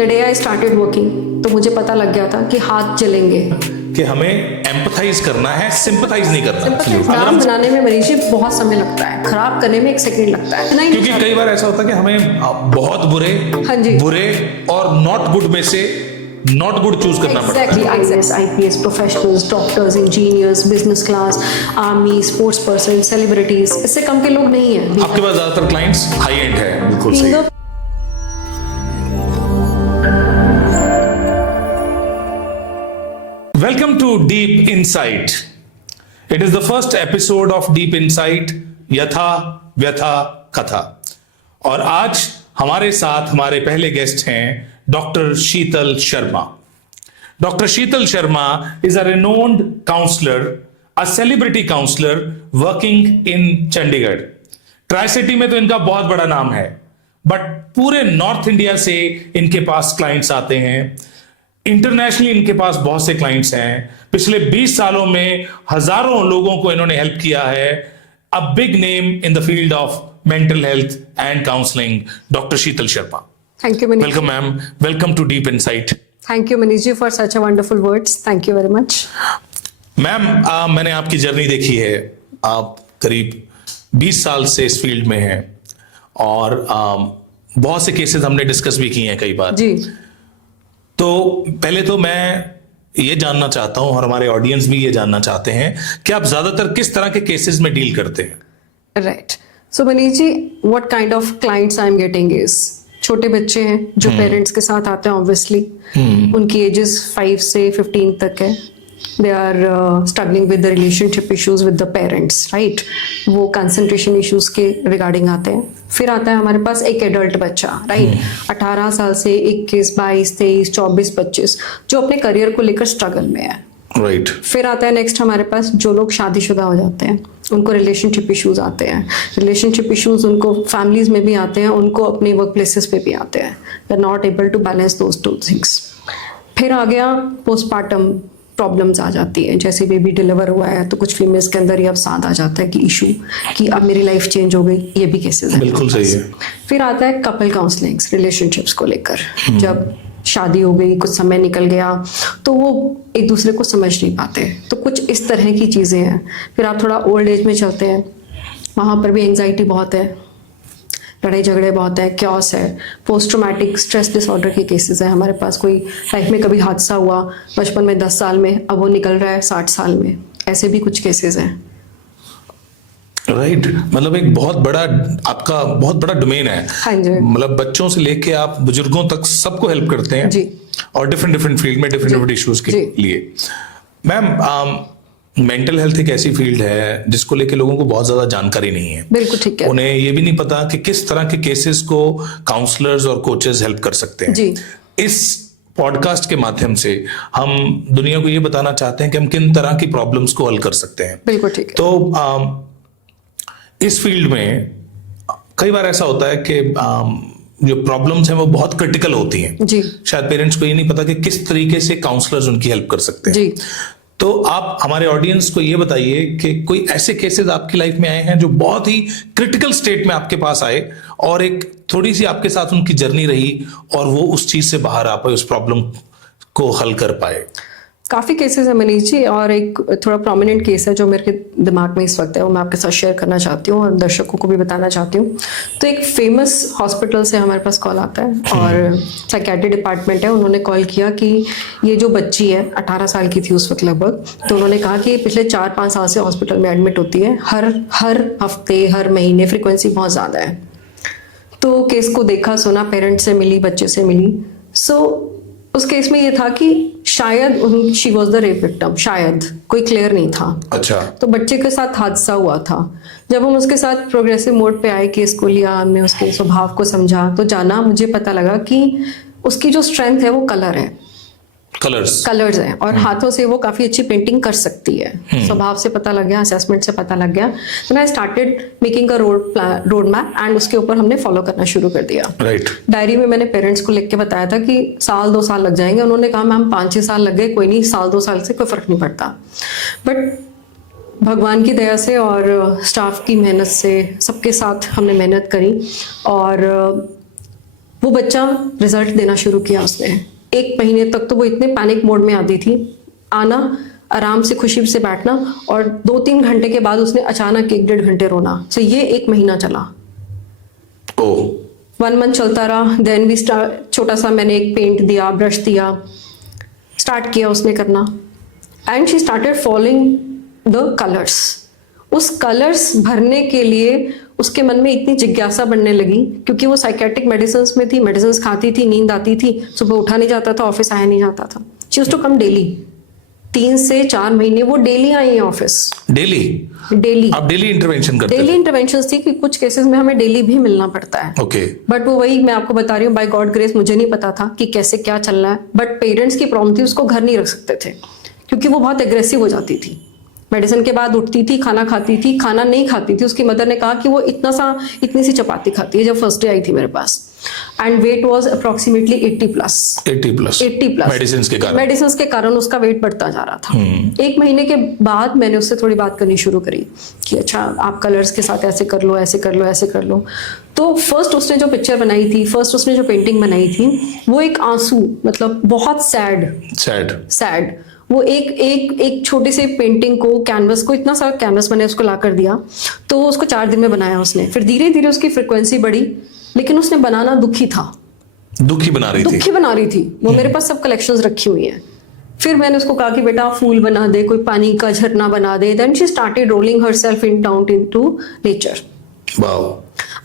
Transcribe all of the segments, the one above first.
The day I started working, तो मुझे पता लग गया था कि हाथ जलेंगे, कि हमें एम्पथाइज करना है, सिंपैथाइज नहीं करना। नाम बनाने में मनीष जी बहुत समय लगता है, खराब करने में 1 सेकंड लगता है। नहीं, क्योंकि कई बार ऐसा होता है कि हमें बहुत बुरे, हाँ जी, बुरे और नॉट गुड में से नॉट गुड चूज करना पड़ता है। IAS, IPS professionals, doctors, engineers, business class, army, sports person, celebrities, इससे कम के लोग नहीं है। आपके पास ज्यादातर क्लाइंट्स हाई एंड है, बिल्कुल सही। Welcome to Deep Insight. It is the first episode of Deep Insight, यथा व्यथा कथा। और आज हमारे साथ हमारे पहले गेस्ट हैं doctor Sheetal Sharma. Doctor Sheetal Sharma is a renowned counselor, a celebrity counselor working in Chandigarh. Tri city में तो इनका बहुत बड़ा नाम है, बट पूरे नॉर्थ इंडिया से इनके पास क्लाइंट्स आते हैं। इंटरनेशनली इनके पास बहुत से क्लाइंट्स हैं। पिछले 20 सालों में हजारों लोगों को इन्होंने हेल्प किया है। A big name in the field of mental health and counselling, doctor Sheetal Sharma. Thank you Manish. Welcome ma'am, welcome to deep insight. Thank you Manish ji for such a wonderful words, thank you very much. Ma'am, मैंने आपकी journey देखी है। आप करीब 20 साल से इस field में हैं और बहुत से केसेस हमने डिस्कस भी किए हैं कई बार जी। तो पहले तो मैं ये जानना चाहता हूं और हमारे ऑडियंस भी ये जानना चाहते हैं कि आप ज्यादातर किस तरह के केसेस में डील करते हैं। Right, so Manish ji, what kind of clients I am getting is छोटे बच्चे हैं जो पेरेंट्स के साथ आते हैं। ऑब्वियसली उनकी एजेस 5 से 15 तक है। They are struggling with the relationship issues with the parents, right. वो कंसंट्रेशन इश्यूज के रिगार्डिंग आते हैं। फिर आता है हमारे पास एक एडल्ट बच्चा, राइट, 18 साल से 21, 22, 23, 24, 25, जो अपने करियर को लेकर स्ट्रगल में है, राइट। फिर आता है नेक्स्ट हमारे पास जो लोग शादीशुदा हो जाते हैं, उनको रिलेशनशिप इश्यूज आते हैं। रिलेशनशिप इश्यूज उनको फैमिलीज में भी आते हैं, उनको अपने वर्क प्लेसेस पे भी आते हैं। They are not able to balance those two things. फिर आ गया पोस्टपार्टम प्रॉब्लम्स आ जाती है। जैसे बेबी डिलीवर हुआ है तो कुछ फीमेल्स के अंदर ये अवसाद आ जाता है कि इशू कि अब मेरी लाइफ चेंज हो गई। ये भी केसेस हैं। बिल्कुल सही है। फिर आता है कपल काउंसलिंग्स, रिलेशनशिप्स को लेकर। जब शादी हो गई, कुछ समय निकल गया तो वो एक दूसरे को समझ नहीं पाते, तो कुछ इस तरह की चीज़ें हैं। फिर आप थोड़ा ओल्ड एज में चलते हैं, वहाँ पर भी एंग्जाइटी बहुत है, लड़ाई झगड़े बहुत है, क्योस है, पोस्ट ट्रॉमेटिक स्ट्रेस डिसऑर्डर के केसेस हैं हमारे पास। कोई लाइफ में कभी हादसा हुआ बचपन में 10 साल में, अब वो निकल रहा है 60 साल में, ऐसे भी कुछ केसेस हैं। राइट, मतलब एक बहुत बड़ा आपका बहुत बड़ा डोमेन है। हाँ जी। मतलब बच्चों से लेके आप बुजुर्गों तक सबको हेल्प करते हैं जी। और डिफरेंट फील्ड में डिफरेंट इश्यूज के लिए। मैम, मेंटल हेल्थ एक ऐसी फील्ड है जिसको लेके लोगों को बहुत ज्यादा जानकारी नहीं है। बिल्कुल ठीक है। उन्हें ये भी नहीं पता कि किस तरह के केसेस को काउंसलर्स और कोचेस हेल्प कर सकते हैं। जी। इस पॉडकास्ट के माध्यम से हम दुनिया को ये बताना चाहते हैं कि हम किन तरह की प्रॉब्लम्स को हल कर सकते हैं। बिल्कुल ठीक है। तो इस फील्ड में कई बार ऐसा होता है कि जो प्रॉब्लम्स हैं वो बहुत क्रिटिकल होती हैं। जी। शायद पेरेंट्स को ये नहीं पता कि किस तरीके से काउंसलर्स उनकी हेल्प कर सकते हैं। जी। तो आप हमारे ऑडियंस को ये बताइए कि कोई ऐसे केसेस आपकी लाइफ में आए हैं जो बहुत ही क्रिटिकल स्टेट में आपके पास आए और एक थोड़ी सी आपके साथ उनकी जर्नी रही और वो उस चीज से बाहर आ पाए, उस प्रॉब्लम को हल कर पाए। काफ़ी केसेस है मनीष जी, और एक थोड़ा प्रोमिनेंट केस है जो मेरे दिमाग में इस वक्त है, वो मैं आपके साथ शेयर करना चाहती हूँ और दर्शकों को भी बताना चाहती हूँ। तो एक फेमस हॉस्पिटल से हमारे पास कॉल आता है और साइकियाट्री डिपार्टमेंट है। उन्होंने कॉल किया कि ये जो बच्ची है 18 साल की थी उस वक्त लगभग, तो उन्होंने कहा कि पिछले 4-5 साल से हॉस्पिटल में एडमिट होती है, हर हफ्ते, हर महीने, फ्रिक्वेंसी बहुत ज़्यादा है। तो केस को देखा, सुना, पेरेंट्स से मिली, बच्चे से मिली। उस केस में ये था कि शायद she was the rape victim, शायद कोई क्लियर नहीं था। अच्छा। तो बच्चे के साथ हादसा हुआ था। जब हम उसके साथ प्रोग्रेसिव मोड पे आए, केस को लिया, हमने उसके स्वभाव को समझा, तो जाना, मुझे पता लगा कि उसकी जो स्ट्रेंथ है वो कलर है, कलर्स हैं, और हाथों से वो काफी अच्छी पेंटिंग कर सकती है। स्वभाव से पता लग गया, असेसमेंट से पता लग गया। तो I started making a road map and उसके ऊपर हमने फॉलो करना शुरू कर दिया। राइट। डायरी में मैंने पेरेंट्स को लिख के बताया था कि 1-2 साल लग जाएंगे। उन्होंने कहा मैम 5-6 साल लग गए, कोई नहीं, 1-2 साल से कोई फर्क नहीं पड़ता। बट भगवान की दया से और स्टाफ की मेहनत से, सबके साथ हमने मेहनत करी और वो बच्चा रिजल्ट देना शुरू किया उसने। 1 महीने तक तो वो इतने पैनिक मोड में आती थी, आना, आराम से खुशी से बैठना, और 2-3 घंटे के बाद उसने अचानक 1-1.5 घंटे रोना। तो ये 1 महीना चला। 1 मंथ चलता रहा। देन भी छोटा सा मैंने एक पेंट दिया, ब्रश दिया, स्टार्ट किया उसने करना, and she started following the colours. उस कलर्स भरने के लिए उसके मन में इतनी जिज्ञासा बनने लगी, क्योंकि वो साइकेट्रिक मेडिसिन में थी, मेडिसिन खाती थी, नींद आती थी, सुबह उठा नहीं जाता था, ऑफिस आया नहीं जाता था। She used to come daily. 3 से 4 महीने वो डेली आई है ऑफिस। डेली आप डेली इंटरवेंशन करते डेली इंटरवेंशन थी कि कुछ केसेस में हमें डेली भी मिलना पड़ता है। ओके। बट वो वही मैं आपको बता रही हूँ, बाय गॉड ग्रेस मुझे नहीं पता था कि कैसे क्या चल रहा है, बट पेरेंट्स की प्रॉब्लम थी, उसको घर नहीं रख सकते थे क्योंकि वो बहुत एग्रेसिव हो जाती थी। मेडिसिन के बाद उठती थी, खाना खाती थी, खाना नहीं खाती थी। उसकी मदर ने कहा कि वो इतनी सी चपाती खाती है, जब फर्स्ट डे आई थी मेरे पास, and weight was approximately 80 plus medicine के कारण उसका वेट बढ़ता जा रहा था। 1 महीने के बाद मैंने उससे थोड़ी बात करनी शुरू करी कि अच्छा आप कलर्स के साथ ऐसे कर लो, ऐसे कर लो, ऐसे कर लो। तो फर्स्ट उसने जो पिक्चर बनाई थी, फर्स्ट उसने जो पेंटिंग बनाई थी, वो एक आंसू, मतलब बहुत सैड। वो एक छोटी सी पेंटिंग को, कैनवस को, इतना सारा कैनवस मैंने उसको ला कर दिया, तो वो उसको 4 दिन में बनाया उसने। फिर धीरे धीरे उसकी फ्रिक्वेंसी बढ़ी, लेकिन उसने बनाना दुखी बना रही थी। वो मेरे पास सब कलेक्शंस रखी हुई हैं। फिर मैंने उसको कहा कि बेटा फूल बना दे, कोई पानी का झरना बना दे। Then she started rolling herself down into nature.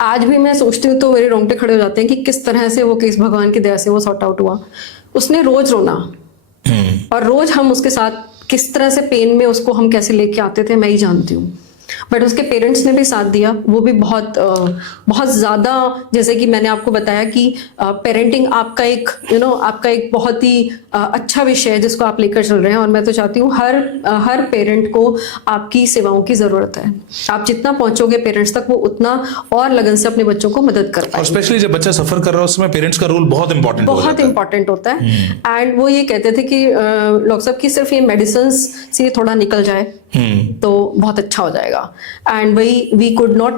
आज भी मैं सोचती हूँ तो मेरे रोंगटे खड़े हो जाते हैं कि किस तरह से वो केस भगवान की दया से वो सॉर्ट आउट हुआ। उसने रोज रोना, और रोज हम उसके साथ किस तरह से पेन में उसको हम कैसे लेके आते थे मैं ही जानती हूँ। बट उसके पेरेंट्स ने भी साथ दिया। वो भी बहुत ज़्यादा, जैसे कि मैंने आपको बताया कि पेरेंटिंग आपका एक बहुत ही अच्छा विषय है जिसको आप लेकर चल रहे हैं, और मैं तो चाहती हूँ हर पेरेंट को आपकी सेवाओं की ज़रूरत है। आप जितना पहुंचोगे पेरेंट्स तक, वो उतना और लगन से अपने बच्चों को मदद कर पाएंगे। और स्पेशली जब बच्चा सफर कर रहा है उसमें पेरेंट्स का रोल बहुत इंपॉर्टेंट होता है। एंड वो ये कहते थे कि डॉक्टर साहब की सिर्फ ये मेडिसिन से थोड़ा निकल जाए तो बहुत अच्छा हो जाएगा। And we could not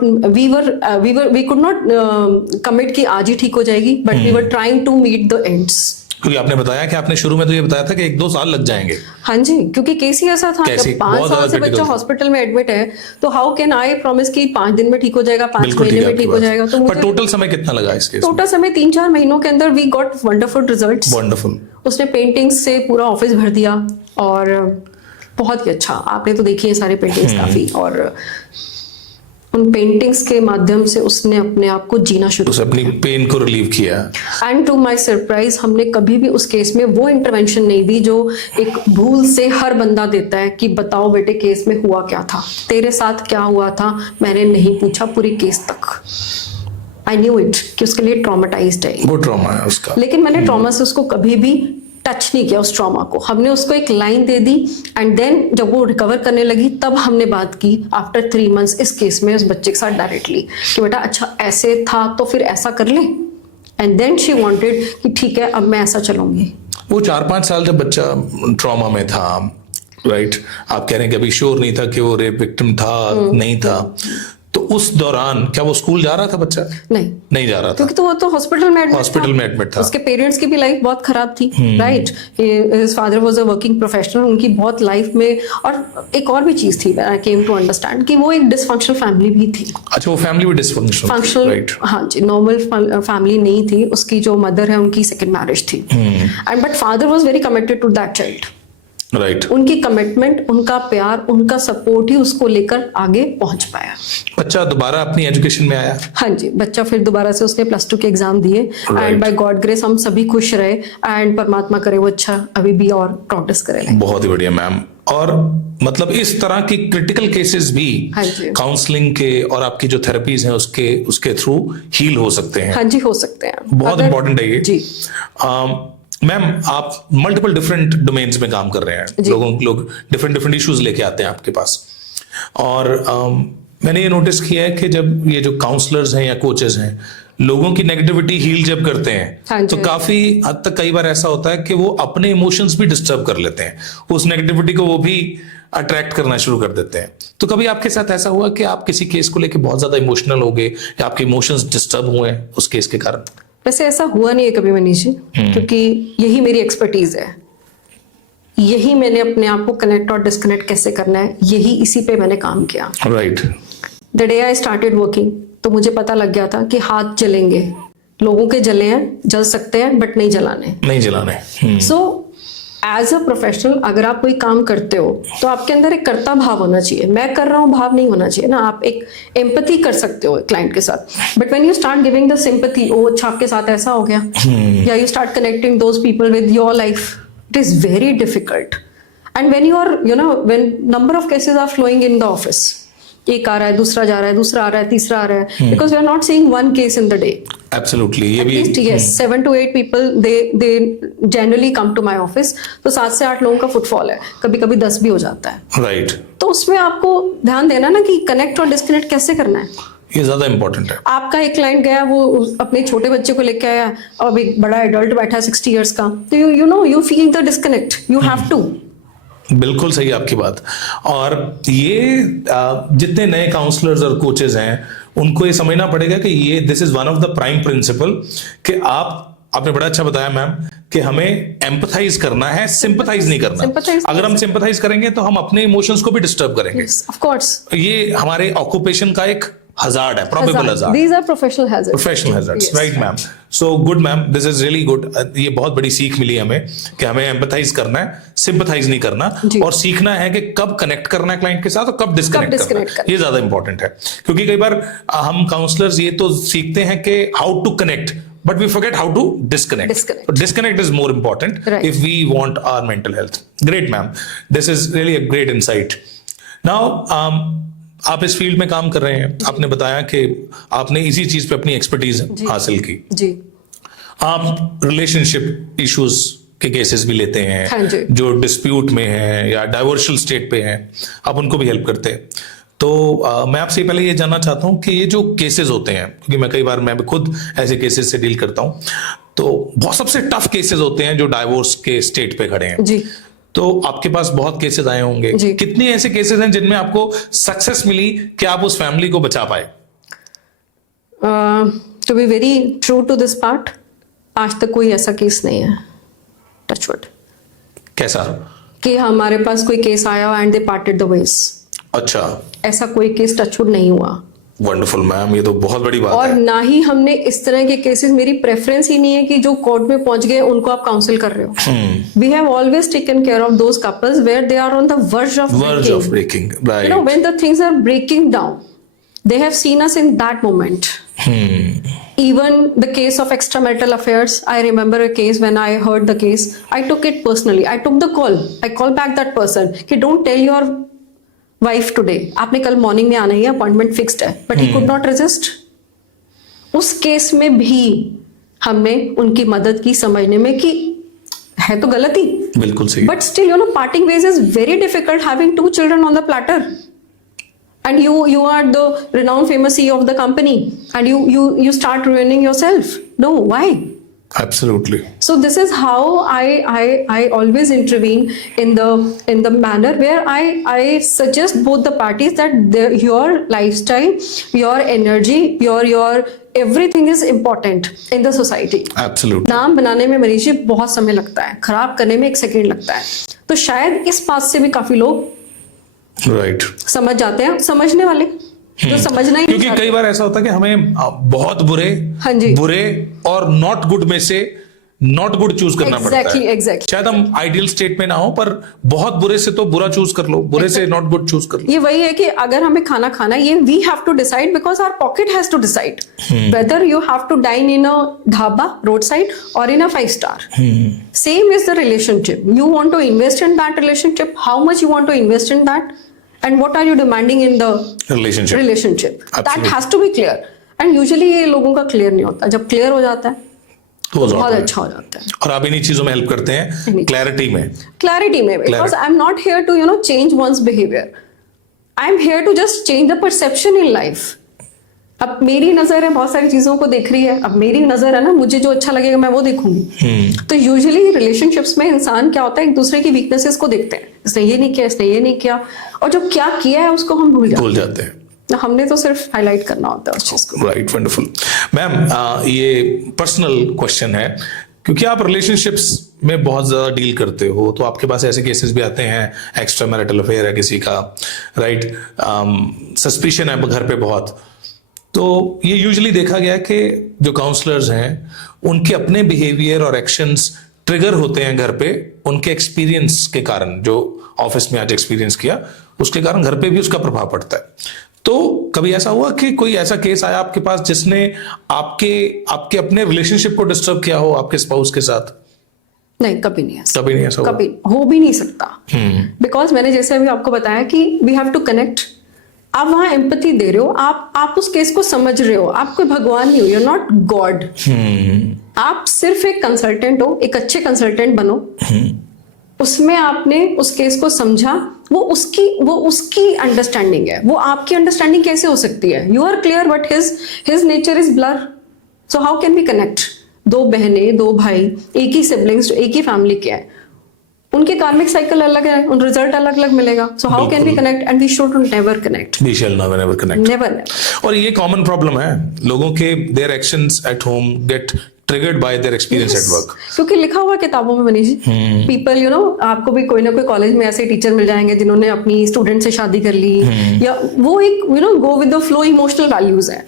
commit कि आज ही ठीक हो जाएगी, but we were trying to meet the ends. क्योंकि आपने बताया कि आपने शुरू में तो ये बताया था कि 1-2 साल लग जाएंगे। हाँ जी, क्योंकि केस ही ऐसा था, जब 5 साल से बच्चा हॉस्पिटल में एडमिट है, तो हाउ कैन आई प्रॉमिस कि 5 दिन में ठीक हो जाएगा, 5 महीने में ठीक हो जाएगा। तो पर टोटल समय कितना लगा इस केस में? टोटल समय 3-4 महीनों के अंदर वी गॉट वंडरफुल रिजल्ट्स। उसने पेंटिंग्स से पूरा ऑफिस भर दिया, और बहुत ही अच्छा। आपने तो देखी है सारे पेंटिंग्स काफी, और उन पेंटिंग्स के माध्यम से उसने अपने आप को जीना शुरू किया, अपनी पेन को रिलीव किया। एंड टू माय सरप्राइज, हमने कभी भी उस केस में वो इंटरवेंशन नहीं दी जो एक भूल से हर बंदा देता है कि बताओ बेटे केस में हुआ क्या था, तेरे साथ क्या हुआ था। मैंने नहीं पूछा पूरी केस तक। आई न्यू इट कि उसके लिए ट्रॉमेटाइज्ड है, वो ट्रॉमा है उसका। लेकिन मैंने ट्रॉमा से उसको कभी भी टच नहीं किया। उस ट्रॉमा को हमने उसको एक लाइन दे दी, एंड देन जब वो रिकवर करने लगी तब हमने बात की आफ्टर 3 मंथ्स इस केस में उस बच्चे के साथ डायरेक्टली कि बेटा अच्छा ऐसे था तो फिर ऐसा कर ले। एंड देन शी वांटेड कि ठीक है अब मैं ऐसा चलूंगी। वो 4-5 साल जब बच्चा ट्रॉमा में था, राइट, आप कह रहे हैं कि अभी श्योर नहीं था कि वो रेप विक्टिम था नहीं था, तो उस दौरान क्या वो स्कूल जा रहा था बच्चा? नहीं जा रहा था, क्योंकि तो वो तो हॉस्पिटल में एडमिट था। उसके पेरेंट्स की भी लाइफ बहुत खराब थी, right. His father was a working professional, उनकी बहुत लाइफ में। और एक और भी चीज थी, आई केम टू अंडरस्टैंड कि वो एक डिसफंक्शनल फैमिली भी थी। अच्छा, वो फैमिली भी डिसफंक्शनल, राइट। हाँ जी, नॉर्मल फैमिली नहीं थी। उसकी जो मदर है उनकी सेकंड मैरिज थी, and but father was very committed to that child, right. उनकी कमिटमेंट, उनका प्यार, उनका सपोर्ट ही उसको लेकर आगे पहुंच पाया। बच्चा दोबारा अपनी एजुकेशन में आया? हाँ जी, बच्चा फिर दोबारा से उसने +2 के एग्जाम दिए, एंड बाय गॉड ग्रेस हम सभी खुश रहे, एंड परमात्मा करे वो अच्छा अभी भी और प्रोग्रेस करे। बहुत ही बढ़िया मैम। और मतलब इस तरह की क्रिटिकल केसेस भी काउंसलिंग के और आपकी जो थेरेपीज हैं उसके थ्रू हील हो सकते हैं? हाँ जी, हो सकते हैं। बहुत इंपॉर्टेंट है ये जी। मैम, आप मल्टीपल डिफरेंट डोमेन्स में काम कर रहे हैं, लोग डिफरेंट इश्यूज लेके आते हैं आपके पास, और मैंने ये नोटिस किया है कि जब ये जो काउंसलर्स हैं या कोचेस हैं, लोगों की नेगेटिविटी हील जब करते हैं तो काफी हद तक कई बार ऐसा होता है कि वो अपने इमोशंस भी डिस्टर्ब कर लेते हैं, उस नेगेटिविटी को वो भी अट्रैक्ट करना शुरू कर देते हैं। तो कभी आपके साथ ऐसा हुआ कि आप किसी केस को लेके बहुत ज्यादा इमोशनल हो गए या आपके इमोशंस डिस्टर्ब हुए उस केस के कारण? वैसे ऐसा हुआ नहीं है कभी मनीष जी, क्योंकि यही मेरी एक्सपर्टीज है, यही मैंने अपने आप को कनेक्ट और डिस्कनेक्ट कैसे करना है, यही इसी पे मैंने काम किया। Right. The day I started working तो मुझे पता लग गया था कि हाथ जलेंगे, लोगों के जले हैं, जल सकते हैं बट नहीं जलाने। सो एज अ प्रोफेशनल अगर आप कोई काम करते हो तो आपके अंदर एक कर्ता भाव होना चाहिए, मैं कर रहा हूँ भाव नहीं होना चाहिए ना। आप एक एम्पैथी कर सकते हो क्लाइंट के साथ, but when you start giving the sympathy, ओ अच्छा आपके साथ ऐसा हो गया, या you start connecting those people with your life, it is very difficult. And when you are when number of cases are flowing in the office, एक आ रहा है, दूसरा जा रहा है, दूसरा आ रहा है, तीसरा आ रहा है, because we are not seeing one case in the day. Absolutely, ये भी yes 7 to 8 people they generally come to my office, तो 7 से 8 लोगों का फुटफॉल है, कभी कभी 10 भी हो जाता है। राइट। तो उसमें आपको ध्यान देना ना कि कनेक्ट और डिस्कनेक्ट कैसे करना है। ये ज्यादा इंपॉर्टेंट है। आपका एक क्लाइंट गया, वो अपने छोटे बच्चे को लेके आया, अब एक बड़ा एडल्ट बैठा है 60 years का, तो you feel the disconnect, you have to। बिल्कुल सही आपकी बात। और ये जितने नए काउंसलर्स और कोचेस हैं उनको ये समझना पड़ेगा कि ये this is one of the prime principle कि आपने बड़ा अच्छा बताया मैम कि हमें एम्पथाइज करना है, सिंपथाइज नहीं करना। अगर हम सिंपथाइज करेंगे तो हम अपने इमोशंस को भी डिस्टर्ब करेंगे। ऑफ कोर्स ये हमारे ऑक्यूपेशन का एक हजार्ड है, probable hazard. These are professional hazards. Professional hazards, right ma'am. So good ma'am, this is really good. ये बहुत बड़ी सीख मिली हमें कि हमें एम्पथाइज करना है, सिंपथाइज नहीं करना, और सीखना है कि कब कनेक्ट करना है क्लाइंट के साथ और कब डिस्कनेक्ट करना है। ये ज्यादा इंपॉर्टेंट है, क्योंकि कई बार हम काउंसलर्स ये तो सीखते हैं कि how to connect, but we forget how to disconnect. So disconnect is more important if we want our mental health. Great, ma'am. This is really a great insight. Now, आप इस फील्ड में काम कर रहे हैं, आपने बताया कि आपने इसी चीज पे अपनी एक्सपर्टीज हासिल की जी। आप रिलेशनशिप इश्यूज के केसेस भी लेते हैं, हाँ जी। जो डिस्प्यूट में हैं या डाइवर्शल स्टेट पे हैं, आप उनको भी हेल्प करते हैं। तो मैं आपसे पहले ये जानना चाहता हूँ कि ये जो केसेस होते हैं, क्योंकि मैं कई बार मैं खुद ऐसे केसेस से डील करता हूँ, तो बहुत सबसे टफ केसेस होते हैं जो डाइवोर्स के स्टेट पे खड़े हैं जी। तो आपके पास बहुत केसेस आए होंगे, कितने ऐसे केसेस हैं जिनमें आपको सक्सेस मिली कि आप उस फैमिली को बचा पाए? To be very true to this part, आज तक कोई ऐसा केस नहीं है, टचवुड। कैसा? कि हमारे पास कोई केस आया and they parted the ways. अच्छा, ऐसा कोई केस टचवुड नहीं हुआ। वंडरफुल मैम, ये तो बहुत बड़ी बात और है। ना ही हमने इस तरह के केसेस, मेरी प्रेफरेंस ही नहीं है कि जो कोर्ट में पहुंच गए उनको आप काउंसिल कर रहे हो। We have always taken care of those couples where they are on the verge of breaking, right. You know when the things are breaking down, they have seen us in that moment. Even the case of extramarital affairs, I remember a case when I heard the case, I took it personally. I took the call. I called back that person कि don't tell your wife today. आपने कल morning में आना ही है, appointment fixed है, but he could not resist. उस case में भी हमने उनकी मदद की समझने में कि है तो गलती, बिल्कुल सही, but still you know parting ways is very difficult having 2 children on the platter. And you are the renowned famous CEO of the company, and you start ruining yourself. No, why? Absolutely. So this is how I always intervene in the manner where I suggest both the parties that your lifestyle, your energy, your everything is important in the society. Absolutely. नाम बनाने में मनीष जी बहुत समय लगता है, खराब करने में 1 सेकेंड लगता है। तो शायद इस बात से भी काफी लोग राइट समझ जाते हैं, समझने वाले जो समझना ही, क्योंकि कई बार ऐसा होता है कि हमें बहुत बुरे, हाँ जी, बुरे और नॉट गुड में से नॉट गुड चूज करना पड़ता है। एग्जैक्टली। शायद हम आइडियल स्टेट में ना हो, पर बहुत बुरे से तो बुरा चूज कर लो, बुरे से नॉट गुड चूज कर लो। ये वही है कि अगर हमें खाना खाना है, ये we have to decide because our pocket has to decide whether you have to dine in a dhaba, road side और in a 5 star. Same is the relationship. You want to invest in that relationship, how much you want to invest in that, and what are you demanding in the relationship. That has to be clear. And usually ये लोगों का clear नहीं होता, जब clear हो जाता है तो बहुत अच्छा हो जाता है। और आप इन्हीं चीजों में हेल्प करते हैं, क्लैरिटी में, because I'm not here to change one's behavior. I'm here to just change the perception in life. अब मेरी नजर है, बहुत सारी चीजों को देख रही है, अब मेरी नजर है ना, मुझे जो अच्छा लगेगा मैं वो देखूंगी। तो यूजुअली रिलेशनशिप्स में इंसान क्या होता है, एक दूसरे की वीकनेसेस को देखते हैं, इसने ये नहीं किया, इसने ये नहीं किया, और जो क्या किया है उसको हम भूल जाते हैं। हमने तो सिर्फ हाईलाइट करना होता है उस चीज को। Right, wonderful. मैम, ये पर्सनल क्वेश्चन है, क्योंकि आप रिलेशनशिप्स में बहुत ज्यादा डील करते हो, तो आपके पास ऐसे केसेस भी आते हैं, एक्स्ट्रा मैरिटल अफेयर है किसी का, राइट, सस्पिशन है घर पे बहुत, तो ये यूजुअली देखा गया है कि जो काउंसलर्स हैं उनके अपने बिहेवियर और एक्शंस ट्रिगर होते हैं घर पे, उनके एक्सपीरियंस के कारण, जो ऑफिस में आज एक्सपीरियंस किया उसके कारण घर पे भी उसका प्रभाव पड़ता है। तो कभी ऐसा हुआ कि कोई ऐसा केस आया आपके पास जिसने आपके अपने रिलेशनशिप को डिस्टर्ब किया हो आपके स्पाउस के साथ? नहीं, कभी नहीं ऐसा, कभी नहीं ऐसा हुआ? कभी हो भी नहीं सकता, बिकॉज मैंने जैसे अभी आपको बताया कि वी हैव टू कनेक्ट। आप वहां एम्पैथी दे रहे हो, आप उस केस को समझ रहे हो, आप कोई भगवान नहीं हो, यू आर नॉट गॉड। आप सिर्फ एक कंसल्टेंट हो, एक अच्छे कंसल्टेंट बनो। उसमें आपने उस केस को समझा, वो उसकी अंडरस्टैंडिंग है, वो आपकी अंडरस्टैंडिंग कैसे हो सकती है? You are clear but his nature is blur, so how can we connect? दो बहनें, दो भाई, एक ही सिबलिंग्स, एक ही फैमिली के हैं, उनके कार्मिक साइकिल अलग है, उन रिजल्ट अलग अलग मिलेगा, so how can we connect? And we should never connect, we shall never connect, never. और ये कॉमन प्रॉब्लम है लोगों के, their actions at home get triggered by their experience at work. क्योंकि लिखा हुआ किताबों में Manish ji, people you know, आपको भी कोई ना कोई कॉलेज में ऐसे टीचर मिल जाएंगे जिन्होंने अपनी स्टूडेंट से शादी कर ली, या वो एक you know go with the flow emotional values है।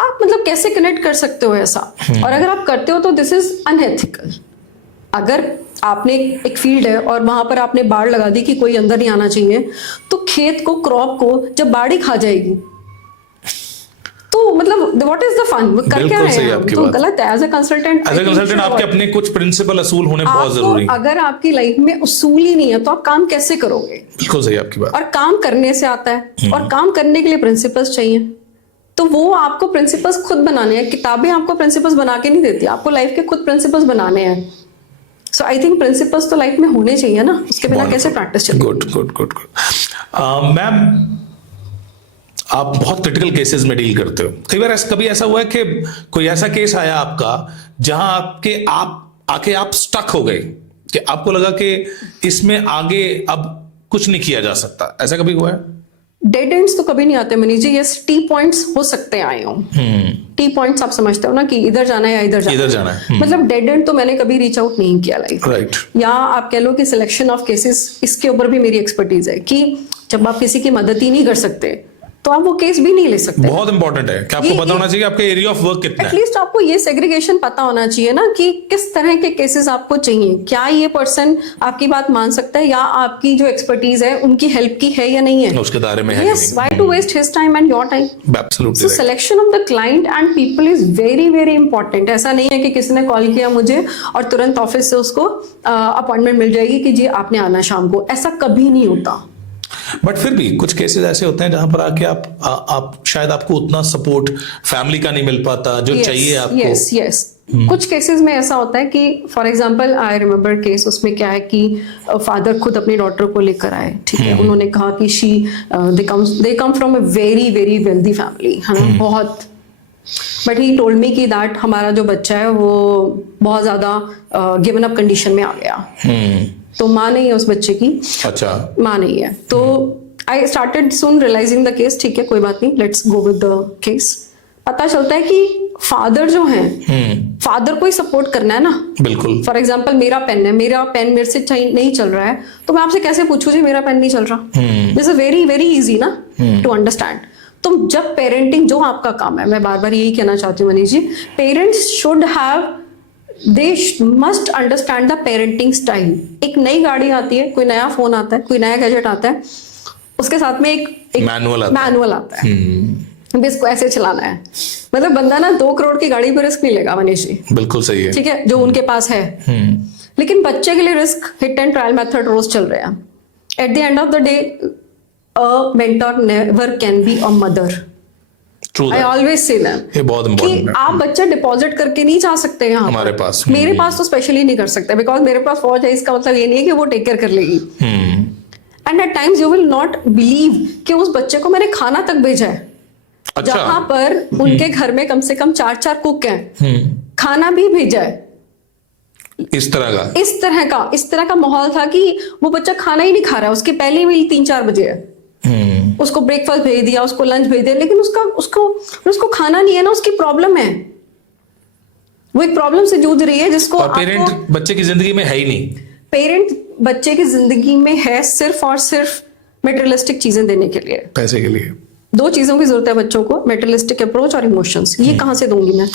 आप मतलब कैसे कनेक्ट कर सकते हो ऐसा? और अगर आप करते हो तो दिस इज अनएथिकल। अगर आपने एक फील्ड है और वहां पर आपने बाड़ लगा दी कि कोई अंदर नहीं आना चाहिए, तो खेत को, क्रॉप को जब बाढ़ ही खा जाएगी तो मतलब व्हाट इज द फन? कर क्या रहे हैं? तो गलत है। एज अ कंसल्टेंट आपके अपने कुछ प्रिंसिपल असूल होने बहुत जरूरी है। अगर आपकी लाइफ में उसूल ही नहीं है तो आप काम कैसे करोगे? बिल्कुल सही आपकी बात। और काम करने से आता है, और काम करने के लिए प्रिंसिपल्स चाहिए, तो वो आपको प्रिंसिपल्स खुद बनाने हैं। किताबें आपको प्रिंसिपल्स बना के नहीं देती, आपको लाइफ के खुद प्रिंसिपल्स बनाने हैं। सो आई थिंक प्रिंसिपल्स तो लाइफ में होने चाहिए ना, उसके बिना कैसे प्रैक्टिस चलेगी? Good good good good. Ma'am, आप बहुत क्रिटिकल केसेस में डील करते हो, कभी ऐसा हुआ है कि कोई ऐसा केस आया आपका जहां आके आप स्टक हो गए, कि आपको लगा कि इसमें आगे अब कुछ नहीं किया जा सकता? ऐसा कभी हुआ है? डेड एंड्स तो कभी नहीं आते Manish ji, yes T points हो सकते हैं आए हो। टी पॉइंट्स आप समझते हो ना कि इधर जाना है या इधर जाना है। मतलब डेड एंड तो मैंने कभी रीच आउट नहीं किया लाइफ, राइट। या आप कह लो कि सिलेक्शन ऑफ केसेस, इसके ऊपर भी मेरी एक्सपर्टीज है कि जब आप किसी की मदद ही नहीं कर सकते तो आप वो केस भी नहीं ले सकते। बहुत इंपॉर्टेंट है कि आपको पता होना चाहिए आपके एरिया ऑफ वर्क कितना है। एटलीस्ट आपको ये सेग्रीगेशन पता होना चाहिए ना कि किस तरह के केसेस आपको चाहिए। क्या ये पर्सन आपकी बात मान सकता है, या आपकी जो एक्सपर्टीज है उनकी हेल्प की है या नहीं है, उसके दायरे में है? Yes, why to waste his time and your time? Absolutely. So selection of the client and people is very very important. ऐसा नहीं है कि किसी ने कॉल किया मुझे और तुरंत ऑफिस से उसको अपॉइंटमेंट मिल जाएगी कि जी आपने आना शाम को, ऐसा कभी नहीं होता। बट फिर भी कुछ केसेस ऐसे होते हैं जहां पर आके आप शायद आपको उतना सपोर्ट फैमिली का नहीं मिल पाता जो चाहिए आपको। यस कुछ केसेस में ऐसा होता है कि for example I remember case, उसमें क्या है कि फादर खुद अपनी डॉटर को लेकर आए, ठीक है। उन्होंने कहा कि they come from a very very wealthy family, है ना, बहुत। बट ही टोल्ड मी कि दैट हमारा जो बच्चा है वो बहुत ज्यादा गिवन अप कंडीशन में आ गया, तो माँ नहीं है उस बच्चे की। अच्छा, माँ नहीं है। तो I started soon realising the case, ठीक है कोई बात नहीं, let's go with the case. पता चलता है कि फादर जो हैं, फादर को ही सपोर्ट करना है ना। बिल्कुल। फॉर एग्जाम्पल मेरा पेन है, मेरा पेन मेरे से नहीं चल रहा है, तो मैं आपसे कैसे पूछूं जी मेरा पेन नहीं चल रहा? This is very very easy ना टू अंडरस्टैंड। तो जब पेरेंटिंग, जो आपका काम है, मैं बार बार यही कहना चाहती हूँ Manish ji, parents should have, they must understand the parenting style। एक नई गाड़ी आती है, कोई नया फोन आता है, कोई नया गैजेट आता है, उसके साथ में एक मैनुअल आता है, इसको ऐसे चलाना है। मतलब बंदा ना 2 करोड़ की गाड़ी पर रिस्क नहीं लेगा मनीष जी। बिल्कुल सही है, ठीक है, जो उनके पास है। लेकिन बच्चे के लिए risk hit and trial method रोज चल रहे हैं। At the end of the day a mentor never can be a mother. I always say that। ये बहुत important है। आप बच्चा डिपॉजिट करके नहीं जा सकते यहाँ हमारे पास। मेरे पास तो स्पेशली नहीं कर सकते, बिकॉज मेरे पास फौज है। इसका मतलब ये नहीं है कि वो टेक केयर कर लेगी। And at times you will not believe कि उस बच्चे को मैंने खाना तक भेजा है। अच्छा। जहां पर उनके घर में कम से कम 4 कुक हैं, खाना भी भेजा है। इस तरह का माहौल था कि वो बच्चा खाना ही नहीं खा रहा है, उसकी पहली मील 3-4 बजे है। उसको ब्रेकफास्ट भेज दिया, उसको लंच भेज दिया, लेकिन उसको खाना नहीं है ना, उसकी प्रॉब्लम है, वो एक प्रॉब्लम से जूझ रही है जिसको और पेरेंट बच्चे की जिंदगी में है ही नहीं। पेरेंट बच्चे की जिंदगी में है सिर्फ और सिर्फ मेटेरियलिस्टिक चीजें देने के लिए, पैसे के लिए। दो चीजों की जरूरत है बच्चों को, मेटेरियलिस्टिक अप्रोच और इमोशंस। ये कहां से दूंगी मैं?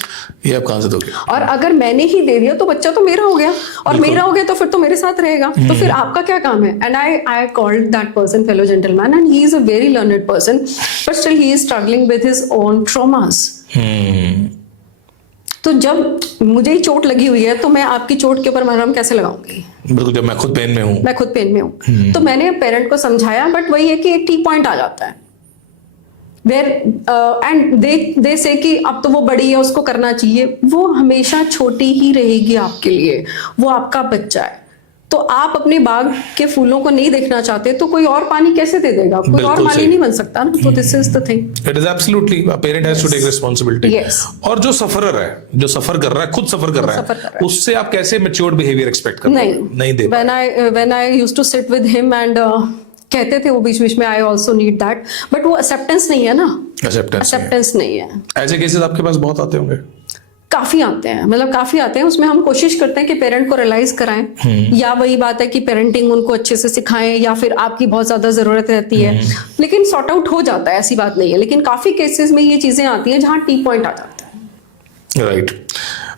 ये आप कहां से दोगे? और अगर मैंने ही दे दिया तो बच्चा तो मेरा हो गया, और मेरा हो गया तो फिर तो मेरे साथ रहेगा, तो फिर आपका क्या काम है? And I called that person fellow gentleman, and he is a very learned person, but still he is struggling with his own traumas. तो जब मुझे ही चोट लगी हुई है तो मैं आपकी चोट के ऊपर मरहम कैसे लगाऊंगी? बिल्कुल, जब मैं खुद पेन में हूं। मैं खुद पेन में हूं। तो मैंने पेरेंट को समझाया, बट वही है कि एक टी पॉइंट आ जाता है वेर एंड दे से कि अब तो वो बड़ी है, उसको करना चाहिए। वो हमेशा छोटी ही रहेगी आपके लिए, वो आपका बच्चा है। तो आप अपने बाग के फूलों को नहीं देखना चाहते तो कोई और पानी कैसे दे देगा? कोई और माली नहीं बन सकता ना। तो this is the thing, it is absolutely, a parent has to take responsibility. Yes. और जो सफरर है, जो सफर कर रहा है, खुद सफर कर रहा है, उससे आप कैसे मैच्योर्ड बिहेवियर एक्सपेक्ट करते हो? नहीं दे। When I used to sit with him and कहते थे वो बीच बीच में, I also need that, but वो एक्सेप्टेंस नहीं है ना। एक्सेप्टेंस नहीं है। ऐसे केसेस आपके पास बहुत आते होंगे? काफी आते हैं, मतलब काफी आते हैं। उसमें हम कोशिश करते हैं कि पेरेंट को रियलाइज कराएं, या वही बात है कि पेरेंटिंग उनको अच्छे से सिखाएं, या फिर आपकी बहुत ज्यादा जरूरत रहती है, लेकिन सॉर्ट आउट हो जाता है, ऐसी बात नहीं है। लेकिन काफी केसेस में ये चीजें आती हैं जहां टी पॉइंट आ जाता है। राइट।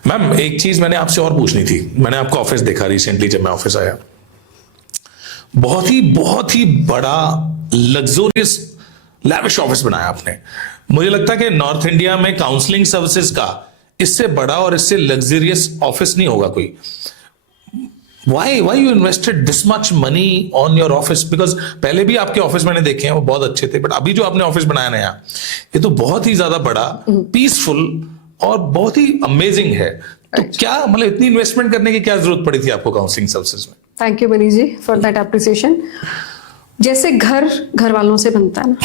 मैम, एक चीज मैंने आपसे और पूछनी थी। मैंने आपका ऑफिस देखा रिसेंटली जब मैं ऑफिस आया, बहुत ही बड़ा लग्जोरियस लैविश ऑफिस बनाया आपने। मुझे लगता है कि नॉर्थ इंडिया में काउंसलिंग सर्विसेज का इससे बड़ा और इससे लग्जरियस ऑफिस नहीं होगा कोई। Why you invested this much money on your office? Because पहले भी आपके ऑफिस मैंने देखे हैं, वो बहुत अच्छे थे, बट अभी जो आपने ऑफिस बनाया नया, ये तो बहुत ही ज्यादा बड़ा, पीसफुल और बहुत ही अमेजिंग है। तो क्या मतलब इतनी इन्वेस्टमेंट करने की क्या जरूरत पड़ी थी आपको काउंसलिंग सर्विसेज में? Thank you Manish ji for that appreciation. जैसे घर वालों से बनता है ना,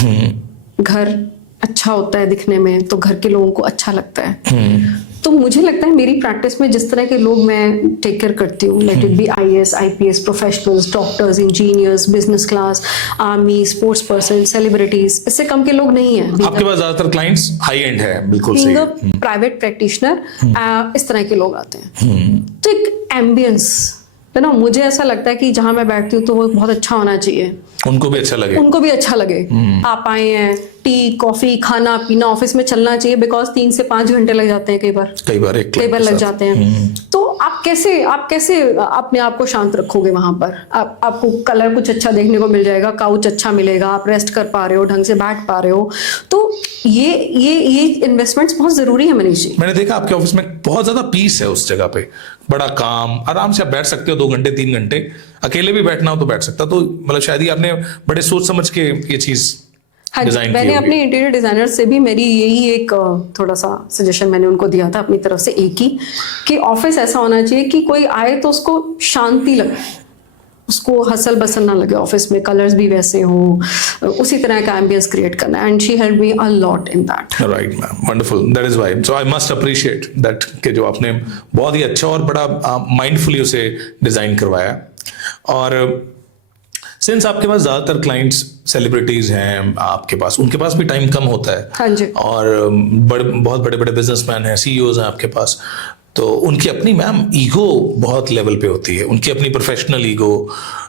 घर अच्छा होता है दिखने में तो घर के लोगों को अच्छा लगता है। तो मुझे लगता है मेरी प्रैक्टिस में जिस तरह के लोग मैं टेक केयर करती हूँ, let it be IAS, IPS professionals, doctors, engineers, business class, army, sports person, celebrities, इससे कम के लोग नहीं है। आपके पास ज्यादातर क्लाइंट्स हाई एंड है, बिल्कुल सही। प्राइवेट प्रैक्टिशनर, इस तरह के लोग आते हैं। तो एक एम्बियंस है ना, मुझे ऐसा लगता है कि जहां मैं बैठती हूँ तो वो बहुत अच्छा होना चाहिए, उनको भी अच्छा लगे, उनको भी अच्छा लगे। आप आए हैं, टी कॉफी खाना पीना ऑफिस में चलना चाहिए, बिकॉज 3 से 5 घंटे लग जाते हैं, कई बार लग जाते हैं। तो आप कैसे अपने आप को शांत रखोगे वहां पर? आपको कलर कुछ अच्छा देखने को मिल जाएगा, काउच अच्छा मिलेगा, आप रेस्ट कर पा रहे हो, ढंग से बैठ पा रहे हो। तो ये इन्वेस्टमेंट्स बहुत जरूरी है मनीष जी। मैंने देखा आपके ऑफिस में बहुत ज्यादा पीस है उस जगह पे, बड़ा काम, आराम से आप बैठ सकते हो 2 घंटे 3 घंटे, अकेले भी बैठना हो तो बैठ सकता। तो मतलब शायद ही आपने बड़े सोच समझ के ये चीज डिजाइन की। मैंने अपने इंटीरियर डिजाइनर से भी मेरी यही एक थोड़ा सा सजेशन मैंने उनको दिया था अपनी तरफ से, एक ही, कि ऑफिस ऐसा होना चाहिए कि कोई आए तो उसको शांति लगे, उसको हसल बसल ना लगे ऑफिस में, कलर्स भी वैसे हो, उसी तरह का एम्बियंस क्रिएट करना है। And she helped me a lot in that. Right ma'am, wonderful. That is why so I must appreciate that कि जो आपने बहुत ही अच्छा और बड़ा माइंडफुली उसे डिजाइन करवाया। और सिंस आपके पास ज्यादातर क्लाइंट्स सेलिब्रिटीज हैं आपके पास, उनके पास भी टाइम कम होता है। हाँ जी। और बहुत बड़े बड़े बिजनेसमैन हैं, CEOs हैं आपके पास, तो उनकी अपनी मैम ईगो बहुत लेवल पे होती है, उनकी अपनी professional ego,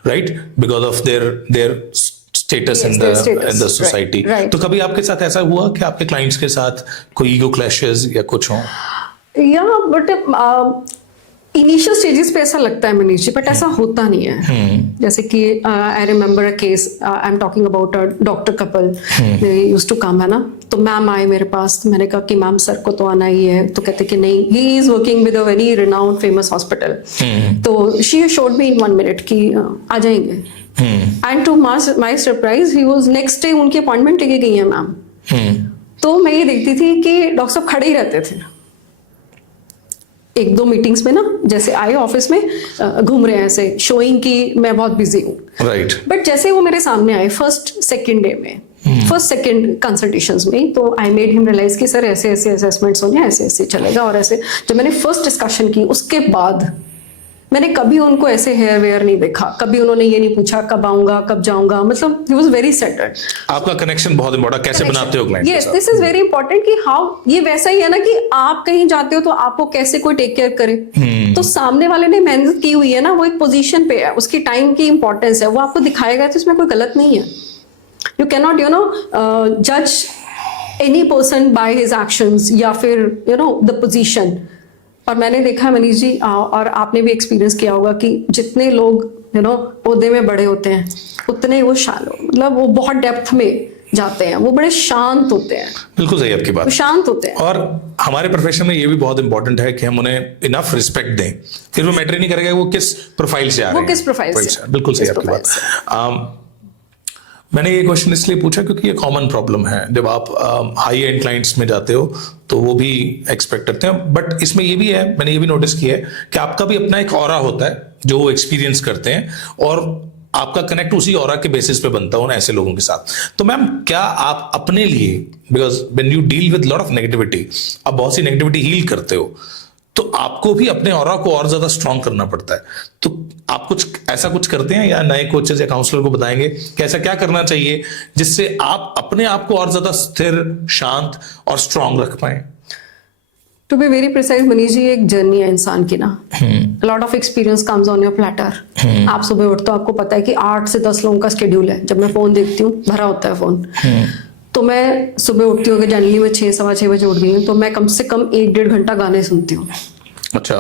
right, because of their status in the society. तो कभी आपके साथ ऐसा हुआ कि आपके क्लाइंट्स के साथ कोई ईगो क्लैशेस या कुछ हो? या बट इनिशियल स्टेजेस पे ऐसा लगता है मनीष जी, बट ऐसा होता नहीं है। जैसे कि I remember a case, I am talking about a doctor couple, they used to come, है ना। तो मैम आए मेरे पास, तो मैंने कहा कि मैम सर को तो आना ही है। तो कहते कि नहीं, he is working with a very renowned famous hospital. तो she showed me in 1 minute कि आ जाएंगे। And to my surprise he was next day उनकी अपॉइंटमेंट लेके गई है मैम। तो मैं ये देखती थी कि डॉक्टर साहब खड़े ही रहते थे 1-2 मीटिंग्स में ना, जैसे आए ऑफिस में घूम रहे हैं ऐसे शोइंग की मैं बहुत बिजी हूँ, राइट। बट जैसे वो मेरे सामने आए फर्स्ट सेकंड कंसल्टेशंस में, तो आई मेड हिम रियलाइज कि सर ऐसे असेसमेंट्स होंगे, ऐसे चलेगा। और ऐसे जब मैंने फर्स्ट डिस्कशन की, उसके बाद मैंने कभी उनको ऐसे हेयर वेयर नहीं देखा, कभी उन्होंने ये नहीं पूछा कब आऊंगा कब जाऊंगा, मतलब ही वाज वेरी सेटल्ड। आपका कनेक्शन बहुत इंपॉर्टेंट, कैसे बनाते हो क्लाइंट के यस, साथ? दिस इज वेरी इंपॉर्टेंट कि हाउ, ये वैसा ही है ना कि आप कहीं जाते हो तो आपको कैसे कोई टेक केयर करे। तो सामने वाले ने मेहनत की हुई है ना, वो एक पोजीशन पे है, उसकी टाइम की इंपॉर्टेंस है, वो आपको दिखाएगा, तो इसमें कोई गलत नहीं है। यू कैन नॉट जज any person by his actions या फिर द पोजीशन। और मैंने देखा मनीष जी, और आपने भी एक्सपीरियंस किया होगा कि जितने लोग ओहदे में बड़े होते हैं उतने वो शालो, मतलब वो बहुत डेप्थ में जाते हैं, वो बड़े शांत होते हैं। बिल्कुल सही आपकी बात। वो शांत होते हैं। और हमारे प्रोफेशन में ये भी बहुत इंपॉर्टेंट है कि हम उन्हें इनफ रिस्पेक्ट दें, फिर वो मैटर नहीं करेगा वो किस प्रोफाइल से आ रहे हैं, वो किस प्रोफाइल से। बिल्कुल सही किस आपकी प्रोफाइल बात। मैंने ये क्वेश्चन इसलिए पूछा क्योंकि ये कॉमन प्रॉब्लम है, जब आप हाई एंड क्लाइंट्स में जाते हो तो वो भी एक्सपेक्ट करते हैं। बट इसमें ये भी है, मैंने ये भी नोटिस किया है कि आपका भी अपना एक ऑरा होता है जो वो एक्सपीरियंस करते हैं, और आपका कनेक्ट उसी ऑरा के बेसिस पे बनता हो ना ऐसे लोगों के साथ। तो मैम, क्या आप अपने लिए, because when you deal with lot of negativity, आप बहुत सी नेगेटिविटी हील करते हो, तो आपको भी अपने ऑरा को और ज्यादा स्ट्रांग करना पड़ता है। तो आप कुछ करते हैं या नए कोचेस या काउंसलर को बताएंगे कि ऐसा क्या करना चाहिए जिससे आप अपने आप को और ज्यादा स्थिर, शांत और स्ट्रांग रख पाए? To be very precise Manish ji, एक जर्नी है इंसान की ना, lot of experience comes on your platter. आप सुबह उठते हो, आपको पता है कि 8 से 10 लोगों का स्केड्यूल है। जब मैं फोन देखती हूँ, भरा होता है फोन। तो मैं सुबह उठती हूँ, जनरली मैं 6 सवा 6 बजे उठ गई हूँ, तो मैं कम से कम 1-1.5 घंटा गाने सुनती हूँ। अच्छा,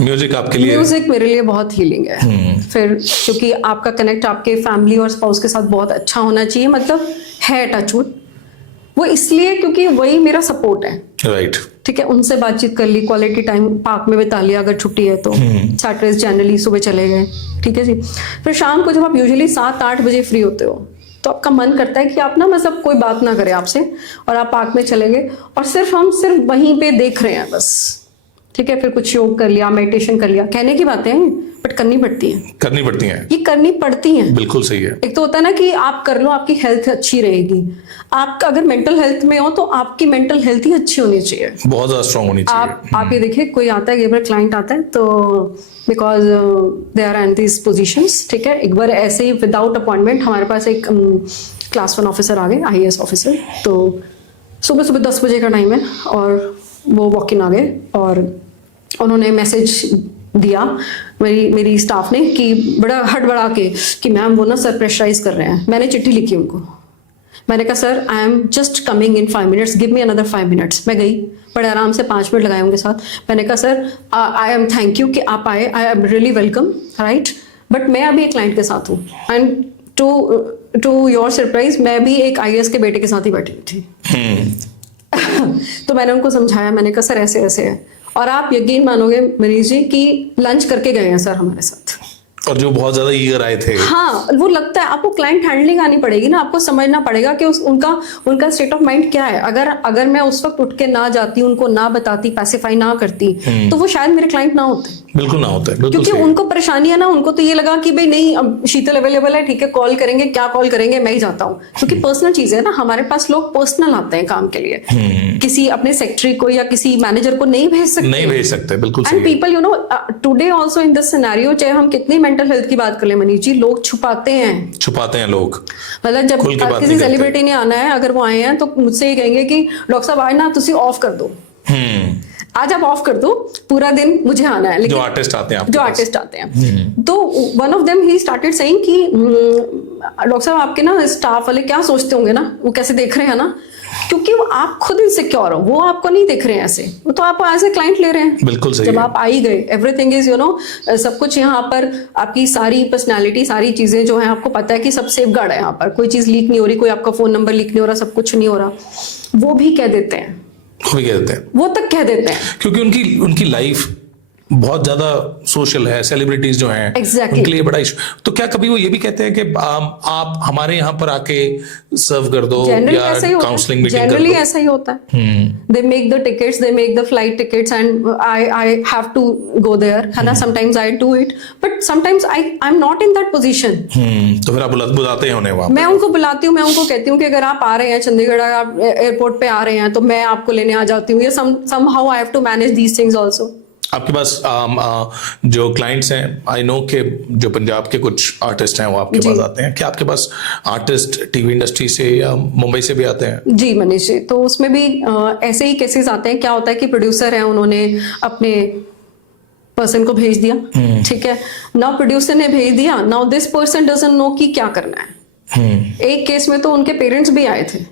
म्यूजिक आपके लिए? म्यूजिक मेरे लिए बहुत हीलिंग है। फिर क्योंकि आपका कनेक्ट आपके फैमिली और स्पाउस के साथ बहुत अच्छा होना चाहिए, मतलब है टचवुड, वो इसलिए क्योंकि वही मेरा सपोर्ट है। राइट। ठीक है, उनसे बातचीत कर ली, क्वालिटी टाइम पार्क में बिता लिया अगर छुट्टी है तो। सैटरडे जनरली सुबह चले गए, ठीक है जी। फिर शाम को जब आप यूजुअली 7-8 बजे फ्री होते हो, तो आपका मन करता है कि आप ना, मतलब कोई बात ना करे आपसे, और आप पार्क में चले गए और हम सिर्फ वहीं पे देख रहे हैं बस। ठीक है, फिर कुछ योग कर लिया, मेडिटेशन कर लिया। कहने की बातें हैं बट करनी पड़ती हैं। करनी पड़ती हैं, ये करनी पड़ती हैं। बिल्कुल सही है। एक तो होता है ना कि आप कर लो, आपकी हेल्थ अच्छी रहेगी। आप अगर मेंटल हेल्थ में हो तो आपकी मेंटल हेल्थ ही अच्छी होनी चाहिए, बहुत ज्यादा स्ट्रांग होनी चाहिए। आप ये देखिए, कोई आता है, एक बार क्लाइंट आता है, तो because they are in this positions, ठीक है, एक बार ऐसे ही विदाउट अपॉइंटमेंट हमारे पास एक क्लास 1 ऑफिसर आ गए, IAS ऑफिसर। तो सुबह सुबह 10 बजे का टाइम है और वो वॉक इन आ गए और उन्होंने मैसेज दिया मेरी स्टाफ ने कि बड़ा हड़बड़ा के कि मैम वो ना सर प्रेशराइज कर रहे हैं। मैंने चिट्ठी लिखी उनको, मैंने कहा sir I am just coming in 5 minutes, give me another 5 minutes. मैं गई, बड़े आराम से 5 मिनट लगाए उनके साथ। मैंने कहा sir I am thank you कि आप आए, I am really welcome, right, but मैं अभी एक क्लाइंट के साथ हूँ एंड टू योर सरप्राइज मैं भी एक IAS के बेटे के साथ ही बैठी हुई थी। तो मैंने उनको समझाया, मैंने कहा सर ऐसे ऐसे है, और आप यकीन मानोगे मनीष जी कि लंच करके गए हैं सर हमारे साथ, और जो बहुत ज्यादा ईगर आए थे। हाँ, वो लगता है आपको क्लाइंट हैंडलिंग आनी पड़ेगी ना, आपको समझना पड़ेगा कि उनका स्टेट ऑफ माइंड क्या है। अगर मैं उस वक्त उठ के ना जाती, उनको ना बताती, पैसिफाई ना करती, तो वो शायद मेरे क्लाइंट ना होते। बिल्कुल ना होते, क्योंकि उनको परेशानी है ना, उनको तो ये लगा कि भाई नहीं, अब शीतल अवेलेबल है, ठीक है, कॉल करेंगे, क्या कॉल करेंगे, मैं ही जाता हूँ। क्योंकि पर्सनल चीज है ना, हमारे पास लोग पर्सनल आते हैं काम के लिए, किसी अपने सेक्रेटरी को या किसी मैनेजर को नहीं भेज सकते, बिल्कुल। And people today also in this scenario, चाहे हम कितनी मेंटल हेल्थ की बात कर ले मनीष जी, लोग छुपाते हैं लोग। मतलब जब किसी सेलिब्रिटी ने आना है, अगर वो आए हैं तो मुझसे ये कहेंगे कि डॉक्टर साहब आज ना तुसी ऑफ कर दो, आज आप ऑफ कर दो, पूरा दिन मुझे आना है। लेकिन जो आर्टिस्ट आते हैं तो one of them he started saying कि डॉक्टर साहब आपके ना स्टाफ वाले क्या सोचते होंगे ना, वो कैसे देख रहे हैं ना, क्योंकि वो आप खुद इनसिक्योर हो, वो आपको नहीं देख रहे हैं ऐसे, वो तो आपको एज ए क्लाइंट ले रहे हैं। बिल्कुल सही जब है। आप आ ही गए, एवरीथिंग इज सब कुछ यहाँ पर, आपकी सारी पर्सनालिटी, सारी चीजें जो है, आपको पता है कि सब सेफ गार्ड है यहाँ पर, कोई चीज लीक नहीं हो रही, कोई आपका फोन नंबर लीक नहीं हो रहा, सब कुछ नहीं हो रहा, वो भी कह देते हैं, वो तक कह देते हैं, क्योंकि उनकी लाइफ बहुत ज्यादा सोशल है, सेलिब्रिटीज जो हैं Exactly. उनके लिए बड़ा इशू। तो क्या कभी वो ये भी कहते हैं कि आप हमारे यहाँ पर आके सर्व कर दो या काउंसलिंग मीटिंग कर दो? जनरली ऐसा ही होता है। They make the tickets, they make the flight tickets and I have to go there, है ना, sometimes I do it, but sometimes I am not in that position. तो फिर आप बुलाते हैं उन्हें वहां? मैं उनको बुलाती हूँ, मैं उनको कहती हूँ कि अगर आप आ रहे हैं चंडीगढ़, आप एयरपोर्ट पे आ रहे हैं, तो मैं आपको लेने आ जाती हूँ, ये somehow I have to manage these things also. आपके पास जो क्लाइंट्स हैं, आई नो कि जो पंजाब के कुछ आर्टिस्ट हैं वो आपके जी। पास आते हैं, क्या आपके पास आर्टिस्ट टीवी इंडस्ट्री से या मुंबई से भी आते हैं? जी मनीष जी, तो उसमें भी ऐसे ही केसेस आते हैं। क्या होता है कि प्रोड्यूसर है, उन्होंने अपने पर्सन को भेज दिया, ठीक है, नाउ प्रोड्यूसर ने भेज दिया, now this person doesn't know कि क्या करना है। एक केस में तो उनके पेरेंट्स भी आए थे,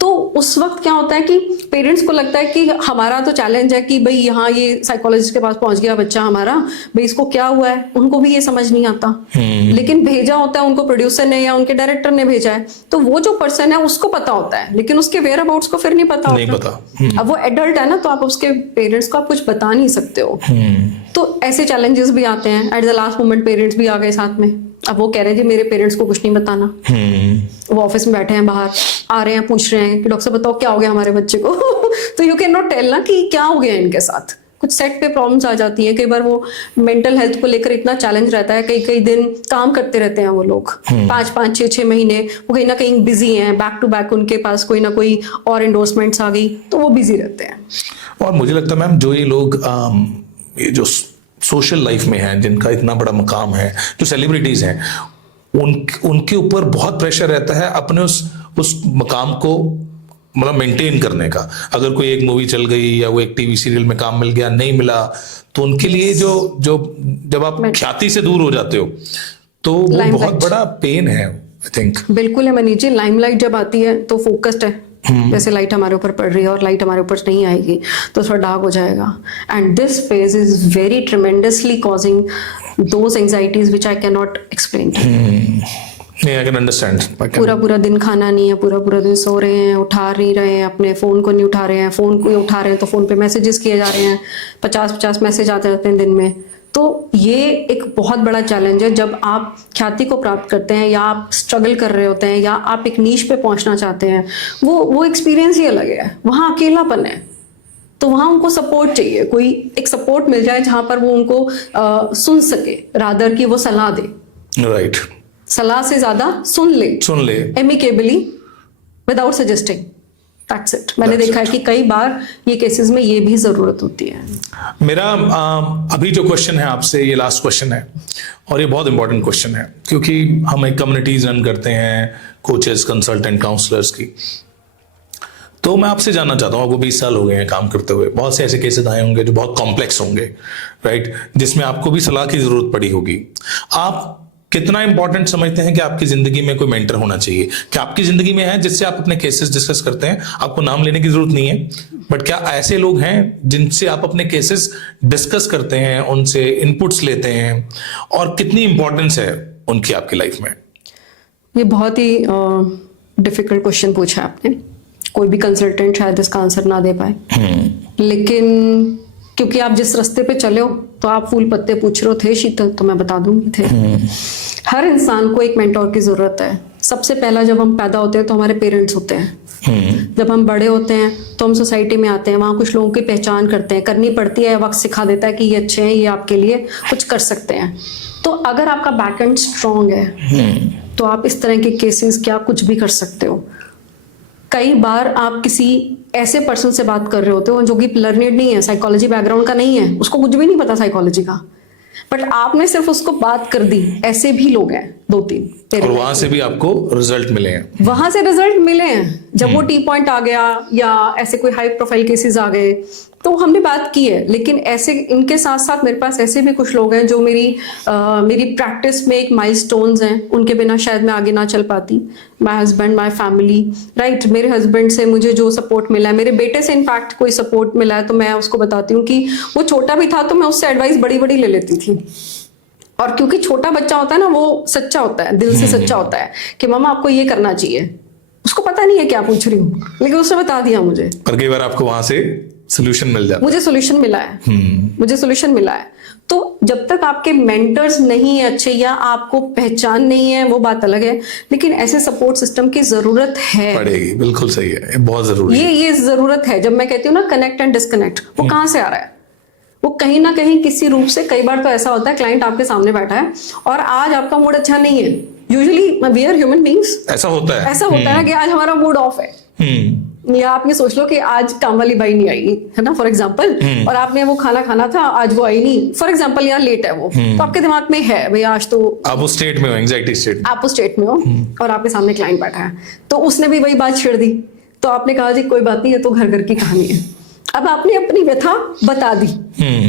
तो उस वक्त क्या होता है कि पेरेंट्स को लगता है कि हमारा तो चैलेंज है कि भाई यहाँ ये साइकोलॉजिस्ट के पास पहुंच गया बच्चा हमारा, भाई इसको क्या हुआ है, उनको भी ये समझ नहीं आता। लेकिन भेजा होता है उनको प्रोड्यूसर ने या उनके डायरेक्टर ने भेजा है, तो वो जो पर्सन है उसको पता होता है, लेकिन उसके वेयर अबाउट्स को फिर नहीं पता नहीं होता। पता। अब वो एडल्ट है ना, तो आप उसके पेरेंट्स को आप कुछ बता नहीं सकते हो। तो ऐसे चैलेंजेस भी आते हैं। At the last moment parents भी आ गए साथ में। अब वो कह रहे थे मेरे पेरेंट्स को कुछ नहीं बताना। वो ऑफिस में बैठे हैं, बाहर आ रहे हैं, पूछ रहे हैं कि डॉक्टर साहब बताओ क्या हो गया हमारे बच्चे को। तो यू कैन नॉट टेल ना कि क्या हो गया इनके साथ। कुछ सेट पे प्रॉब्लम्स आ जाती हैं, कई बार वो मेंटल हेल्थ को लेकर इतना चैलेंज रहता है, कई कई दिन काम करते रहते हैं वो लोग, 5-5, 6-6 महीने वो कहीं ना कहीं बिजी हैं, बैक टू बैक उनके पास कोई ना कोई और एंडोर्समेंट्स आ गई, तो वो बिजी रहते हैं। और मुझे लगता है मैम, जो ये लोग ये जो सोशल लाइफ में हैं, जिनका इतना बड़ा मकाम है, जो सेलिब्रिटीज हैं, उनके ऊपर बहुत प्रेशर रहता है अपने उस मकाम को मतलब मेंटेन करने का। अगर कोई एक मूवी चल गई या वो एक टीवी सीरियल में काम मिल गया, नहीं मिला, तो उनके लिए जो जब आप ख्याति से दूर हो जाते हो तो वो बहुत बड़ा पेन है, आई थिंक। बिल्कुल है मनीष जी, लाइमलाइट जब आती है तो फोकस्ड है, जैसे लाइट हमारे ऊपर पड़ रही है और लाइट हमारे ऊपर नहीं आएगी तो थोड़ा डार्क हो जाएगा। And this phase is very tremendously causing those anxieties which I can not explain. नहीं, आई कैन अंडरस्टैंड। पूरा पूरा दिन खाना नहीं है, पूरा पूरा दिन सो रहे हैं, उठा नहीं रहे हैं, अपने फोन को नहीं उठा रहे हैं, फोन को उठा रहे हैं तो फोन पे मैसेजेस किए जा रहे हैं, 50-50 मैसेज आते रहते हैं दिन में। तो ये एक बहुत बड़ा चैलेंज है जब आप ख्याति को प्राप्त करते हैं या आप स्ट्रगल कर रहे होते हैं या आप एक नीश पे पहुंचना चाहते हैं। वो एक्सपीरियंस ही अलग है। वहाँ अकेलापन है, तो वहाँ उनको सपोर्ट चाहिए, कोई एक सपोर्ट मिल जाए जहाँ पर वो उनको सुन सके, रादर की वो सलाह दे। राइट। सलाह से ज्यादा सुन ले amicably without suggesting, that's it. मैंने देखा है कि कई बार ये केसेस में ये भी जरूरत होती है। मेरा अभी जो क्वेश्चन है आपसे, ये लास्ट क्वेश्चन है और ये बहुत इंपॉर्टेंट क्वेश्चन है, क्योंकि हम एक कम्युनिटीज रन करते हैं, कोचेस, कंसल्टेंट, काउंसलर्स की। तो मैं आपसे जानना चाहता हूँ, आपको 20 साल हो गए हैं काम करते हुए, बहुत से ऐसे केसेस आए होंगे जो बहुत कॉम्प्लेक्स होंगे, राइट, जिसमें आपको भी सलाह की जरूरत पड़ी होगी। आप कितना इंपॉर्टेंट समझते हैं कि आपकी जिंदगी में कोई मेंटर होना चाहिए? क्या आपकी जिंदगी में है जिससे आप अपने केसेस डिस्कस करते हैं? आपको नाम लेने की जरूरत नहीं है, बट क्या ऐसे लोग हैं जिनसे आप अपने केसेस डिस्कस करते हैं, उनसे इनपुट्स लेते हैं, और कितनी इंपॉर्टेंस है उनकी आपकी लाइफ में? ये बहुत ही डिफिकल्ट क्वेश्चन पूछा आपने। कोई भी कंसल्टेंट शायद इसका आंसर ना दे पाए, लेकिन क्योंकि आप जिस रास्ते पे चले हो, तो आप फूल पत्ते पूछ रहे हो थे शीतल, तो मैं बता दूंगी थे। हर इंसान को एक मेंटोर की जरूरत है। सबसे पहला जब हम पैदा होते हैं तो हमारे पेरेंट्स होते हैं। जब हम बड़े होते हैं तो हम सोसाइटी में आते हैं, वहाँ कुछ लोगों की पहचान करते हैं, करनी पड़ती है, वक्त सिखा देता है कि ये अच्छे हैं, ये आपके लिए कुछ कर सकते हैं। तो अगर आपका बैकएंड स्ट्रांग है तो आप इस तरह के केसेस क्या कुछ भी कर सकते हो। कई बार आप किसी ऐसे पर्सन से बात कर रहे होते हो जो कि लर्नेड नहीं है, साइकोलॉजी बैकग्राउंड का नहीं है, उसको कुछ भी नहीं पता साइकोलॉजी का, बट आपने सिर्फ उसको बात कर दी। ऐसे भी लोग हैं 2-3, और वहां से भी आपको रिजल्ट मिले हैं? वहां से रिजल्ट मिले हैं। जब वो टी पॉइंट आ गया या ऐसे कोई हाई प्रोफाइल केसेस आ गए तो हमने बात की है। लेकिन ऐसे इनके साथ साथ मेरे पास ऐसे भी कुछ लोग हैं जो मेरी प्रैक्टिस में एक माइलस्टोन्स हैं, उनके बिना शायद मैं आगे ना चल पाती। My husband, my family, right. मेरे हस्बैंड से मुझे जो सपोर्ट मिला है, मेरे बेटे से इनफैक्ट कोई सपोर्ट मिला है तो मैं उसको बताती हूँ कि वो छोटा भी था तो मैं उससे एडवाइस बड़ी बड़ी ले लेती थी। और क्योंकि छोटा बच्चा होता है ना, वो सच्चा होता है, दिल से सच्चा होता है कि मम्मा आपको ये करना चाहिए। उसको पता नहीं है क्या पूछ रही हूँ, लेकिन उसने बता दिया मुझे। और कई बार आपको वहां से सोल्यूशन मिल जाता है। मुझे सोल्यूशन मिला है, मुझे सोल्यूशन मिला है। तो जब तक आपके मेंटर्स नहीं है अच्छे या आपको पहचान नहीं है, वो बात अलग है, लेकिन ऐसे सपोर्ट सिस्टम की जरूरत है, पड़ेगी। बिल्कुल सही है, ये बहुत जरूरी है। ये जरूरत है। जब मैं कहती हूँ ना कनेक्ट एंड डिस्कनेक्ट, वो कहाँ से आ रहा है? वो कहीं ना कहीं किसी रूप से। कई बार तो ऐसा होता है क्लाइंट आपके सामने बैठा है और आज आपका मूड अच्छा नहीं है। Usually we are human beings, ऐसा होता है ना कि आज हमारा मूड ऑफ है, या आप ये सोच लो कि आज काम वाली बाई नहीं आई है ना, फॉर एग्जाम्पल, और आपने वो खाना खाना था, आज वो आई नहीं, फॉर एग्जाम्पल, यहाँ लेट है वो, तो आपके दिमाग में है भाई आज तो आप उस स्टेट में हो, एंजाइटी स्टेट, आप उस स्टेट में हो और आपके सामने क्लाइंट बैठा है, तो उसने भी वही बात छेड़ दी, तो आपने कहा जी कोई बात नहीं, है तो घर घर की कहानी है। अब आपने अपनी व्यथा बता दी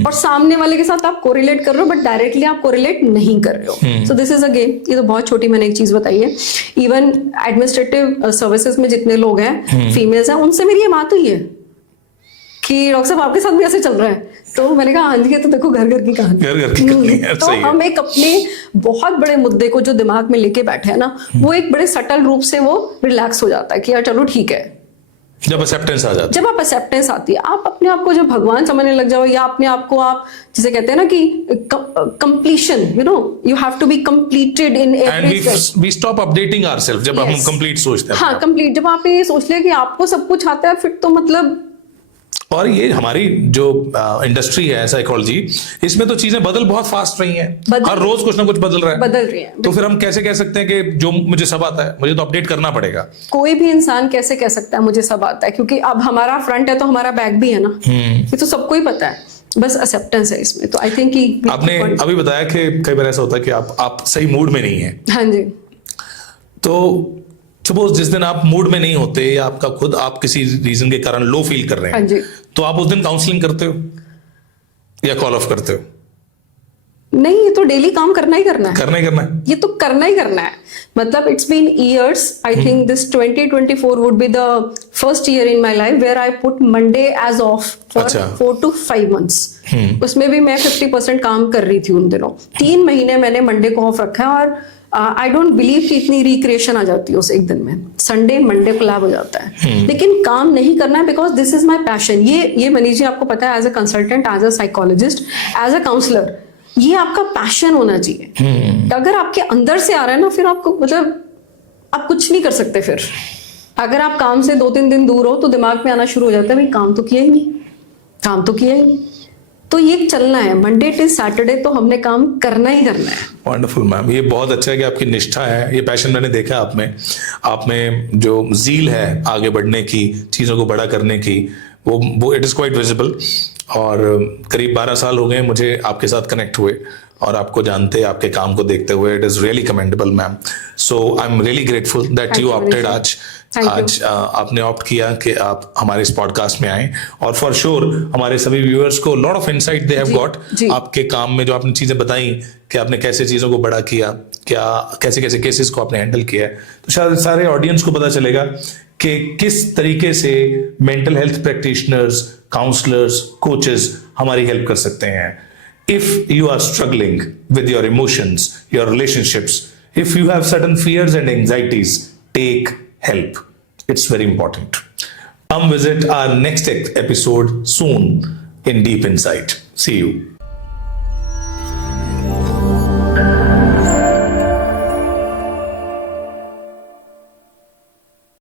और सामने वाले के साथ आप कोरिलेट कर रहे हो, बट डायरेक्टली आप कोरिलेट नहीं कर रहे हो। So this is a game. ये तो बहुत छोटी मैंने एक चीज बताई है। इवन एडमिनिस्ट्रेटिव सर्विसेज में जितने लोग हैं, फीमेल्स हैं, उनसे मेरी ये बात हुई है कि डॉक्टर साहब आपके साथ भी ऐसे चल रहा है, तो मैंने कहा हाँ जी, तो देखो घर घर की कहानी, घर घर की कहानी है, तो सही है। हम एक अपने बहुत बड़े मुद्दे को जो दिमाग में लेके बैठे हैं ना, वो एक बड़े सटल रूप से वो रिलैक्स हो जाता है कि यार चलो ठीक है। जब एक्सेप्टेंस आ जाती है, जब आप एक्सेप्टेंस आती है, आप अपने आप को जब भगवान समझने लग जाओ, या अपने आप को आप जिसे कहते हैं ना कि completion, you have to be completed in and every we stop updating ourself जब हम Yes. कंप्लीट सोचते हैं। हाँ, कंप्लीट। जब आप ये सोच लिया कि आपको सब कुछ आता है, फिर तो मतलब और ये हमारी जो इंडस्ट्री है साइकोलॉजी, इसमें तो चीजें बदल बहुत फास्ट रही हैं, हर रोज कुछ ना कुछ बदल रहा है, बदल रही है। तो फिर हम कैसे कह सकते हैं कि जो मुझे सब आता है, मुझे तो अपडेट करना पड़ेगा। कोई भी इंसान कैसे कह सकता है मुझे सब आता है, क्योंकि अब हमारा फ्रंट है तो हमारा बैक भी है ना, ये तो सबको ही पता है, बस एक्सेप्टेंस है इसमें। तो आई थिंक कि आपने अभी बताया कि कई बार ऐसा होता है कि आप सही मूड में नहीं है, हाँ जी, तो सपोज जिस दिन आप मूड में नहीं होते, या आपका खुद आप किसी रीजन के कारण लो फील कर रहे हाँ हैं, जी, तो आप उस दिन काउंसलिंग करते हो या कॉल ऑफ करते हो? नहीं, ये तो डेली काम करना ही करना है, करना ही करना है। ये तो करना ही करना है। मतलब it's been years, I think this 2024 would be the first year in my life where I put Monday as of for अच्छा। 4 to 5 months। उसमें भी मैं 50% काम कर रही थी उन दिनों। 3 महीने मैंने मंडे को ऑफ रखा है, और आई डोंट बिलीव कि इतनी रिक्रिएशन आ जाती है उस एक दिन में। संडे मंडे कोलैब हो जाता है, लेकिन काम नहीं करना है, because this is my passion. ये मनीष जी आपको पता है, as a consultant, as a psychologist, as a counsellor, ये आपका पैशन होना चाहिए। अगर आपके अंदर से आ रहा है ना, फिर आपको मतलब आप कुछ नहीं कर सकते। फिर अगर आप काम से 2-3 दिन दूर हो, तो दिमाग में आना शुरू हो जाता है भाई काम तो किया ही नहीं, काम तो किया ही नहीं। तो ये चलना है, मंडे टू सैटरडे तो हमने काम करना ही करना है। वंडरफुल मैम, ये बहुत अच्छा है कि आपकी निष्ठा है, ये पैशन मैंने देखा आप में जो ज़ील है आगे बढ़ने की, चीज़ों को बड़ा करने की, वो इट इज़ क्वाइट विजिबल। और करीब 12 साल हो गए मुझे आपके साथ कनेक्ट हुए और आपको जानते, आपके काम को देखते हुए। It is really commendable ma'am. So I am really grateful that you opted आज आपने ऑप्ट किया कि आप हमारे इस पॉडकास्ट में आए, और फॉर श्योर हमारे सभी व्यूअर्स को lot of insight they have got आपके काम में, जो आपने चीजें बताई कि आपने कैसे चीजों को बड़ा किया, क्या कैसे कैसे केसेस को आपने हैंडल किया है। तो शायद सारे ऑडियंस को पता चलेगा कि किस तरीके से mental health practitioners, counsellors, coaches हमारी हेल्प कर सकते हैं। If you are struggling with your emotions, your relationships, if you have certain fears and anxieties, take help. It's very important. Come visit our next episode soon in Deep Insight. See you.